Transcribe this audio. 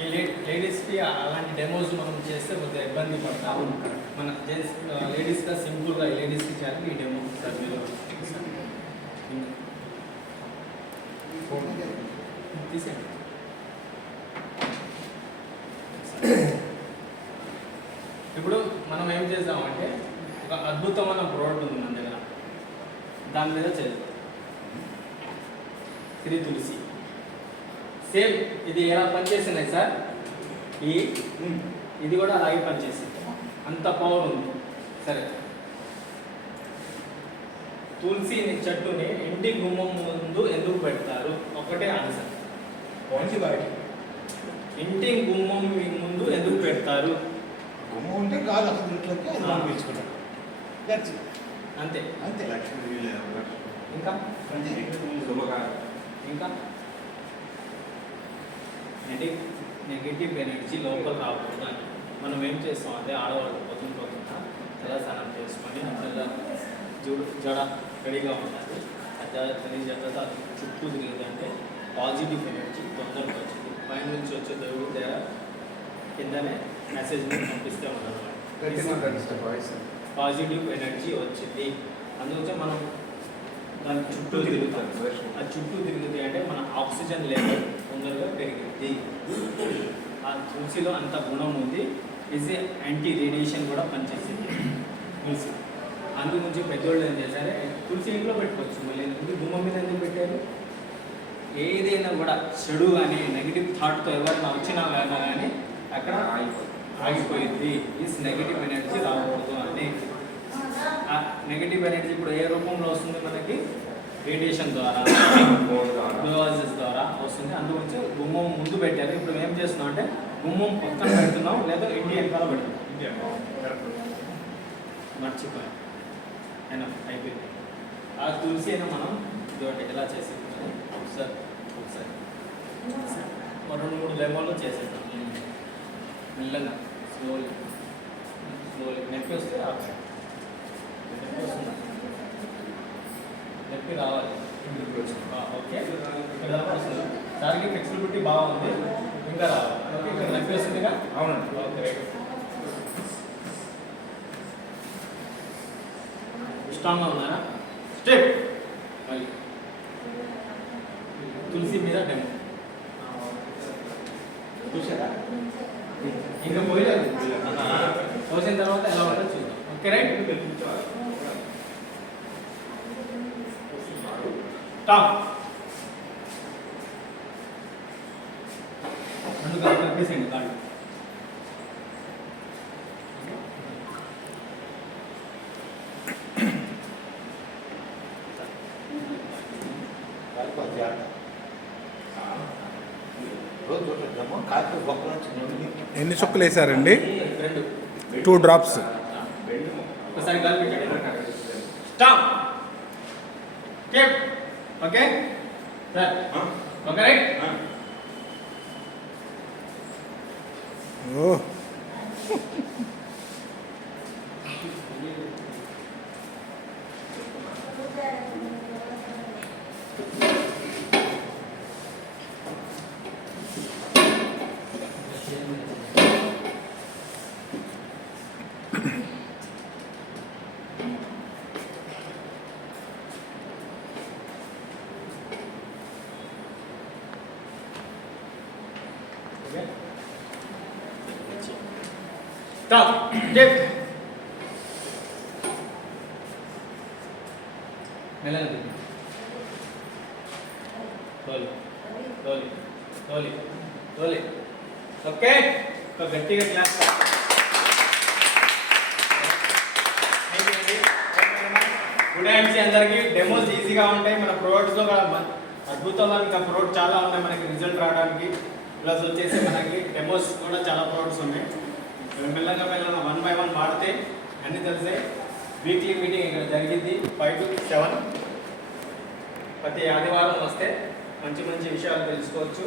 ఈ లేడీస్కి అలాంటి డెమోస్ మనం చేస్తే కొద్దిగా ఇబ్బంది పడతాము. మన జెంట్స్ లేడీస్గా సింపుల్గా లేడీస్కి చేయాలి ఈ డెమో సార్. మీరు తీసేయండి. ఇప్పుడు మనం ఏం చేద్దామంటే ఒక అద్భుతమైన ప్రోడక్ట్ ఉంది మన దగ్గర, దాని మీద చేద్దాం. శ్రీ తులసి సేమ్ ఇది ఎలా పనిచేసినాయి సార్, ఇది కూడా అలాగే పనిచేసింది, అంత పవర్ ఉంది. సరే, తులసి చెట్టుని ఇంటి గుమ్మం ముందు ఎందుకు పెడతారు? ఒకటే ఆన్సర్. ఇంటి గుమ్మం ముందు ఎందుకు పెడతారు? గుమ్మం ఉంటే గాలి అసలు అంతే అంతే. ఇంకా ఇంకా నెగిటివ్ ఎనర్జీ లోపల రాకూడదు అని మనం ఏం చేస్తాం అంటే ఆడవాళ్ళు పొద్దున తలస్నానం చేసుకొని అందరిలో జడ రెడీగా ఉండాలి. అది జడ చుట్టూ తిరిగింది అంటే పాజిటివ్ ఎనర్జీ తొందరగా వచ్చింది. పైన నుంచి వచ్చే దేవుడి దగ్గర కిందనే మెసేజ్ పంపిస్తే ఉంటారు. పాజిటివ్ ఎనర్జీ వచ్చింది, అందుకే మనం దాని చుట్టూ తిరుగుతాం. అది చుట్టూ తిరుగుతుంది అంటే మన ఆక్సిజన్ లెవెల్ తొందరగా పెరిగింది. ఆ తులసిలో అంత గుణం ఉంది. ఈజ్ యాంటీ రేడియేషన్ కూడా పనిచేసింది తులసి. అందు గురించి పెద్దోళ్ళు ఏం చేశారు, తులసి ఇంట్లో పెట్టుకోవచ్చు. మళ్ళీ ఎందుకు గుమ్మం మీద ఎందుకు పెట్టారు? ఏదైనా కూడా చెడు కానీ నెగిటివ్ థాట్తో ఎవరైనా వచ్చినా కానీ అక్కడ ఆగిపోయింది. ఈజ్ నెగిటివ్ ఎనర్జీ రాకూడదు అని. ఆ నెగిటివ్ ఎనర్జీ ఇప్పుడు ఏ రూపంలో వస్తుంది మనకి? రేడియేషన్ ద్వారా, గ్లోవాజెస్ ద్వారా వస్తుంది. అందుగురించి గుమ్మం ముందు పెట్టారు. ఇప్పుడు ఏం చేస్తున్నాం అంటే గుమ్మం పక్కన పెడుతున్నాం, లేదా ఇంటి వెనకాల పెడుతున్నాం. మర్చిపోయాం అయినా అయిపోయింది. ఆ తులసి అయినా మనం ఇదొకటి ఎలా చేసేది ఒకసారి 2-3 లెమన్లు చేసేద్దాం మెల్లగా, స్లోలీ. నొప్పి వస్తే నొప్పి రావాలి. ఓకే, ఇక్కడ వస్తుంది. దానికి ఫ్లెక్సిబిలిటీ బాగుంది, ఇంకా రావాలి. ఓకే, ఇక్కడ నొప్పి వస్తుందిగా? అవునండి. ఓకే, స్ట్రాంగ్గా ఉన్నారా? స్టెప్ మళ్ళీ తులసి మీద డెమో చూసారా? ఇంకా పోయలేదు. పోసిన తర్వాత ఎలా ఉంటుందో చూద్దాం. Okay, right. టాప్ అందుకని కలిపేసేయండి కాళ్ళు. ఎన్ని చుక్కలు వేసారండి? 2 2 డ్రాప్స్. ఒకసారి కలిపి stop. Okay sir, okay right. Oh Stop. Dip. Melody. Slowly. Okay. So గట్టిగా క్లాస్. గుడ్ హ్యాండ్స్ అందరికీ. డెమోస్ ఈజీగా ఉంటాయి. మన ప్రోడక్ట్స్లో అద్భుతమైన ప్రోడక్ట్ చాలా ఉన్నాయి మనకి రిజల్ట్ రావడానికి. ప్లస్ వచ్చేసి మనకి డెమోస్ కూడా చాలా ప్రోడక్ట్స్ ఉన్నాయి. మెల్లగా 1 by 1 వాడితే అన్నీ తెలిసే. వీక్లీ మీటింగ్ ఇక్కడ జరిగింది 5 to 7. ప్రతి ఆదివారం వస్తే మంచి విషయాలు తెలుసుకోవచ్చు.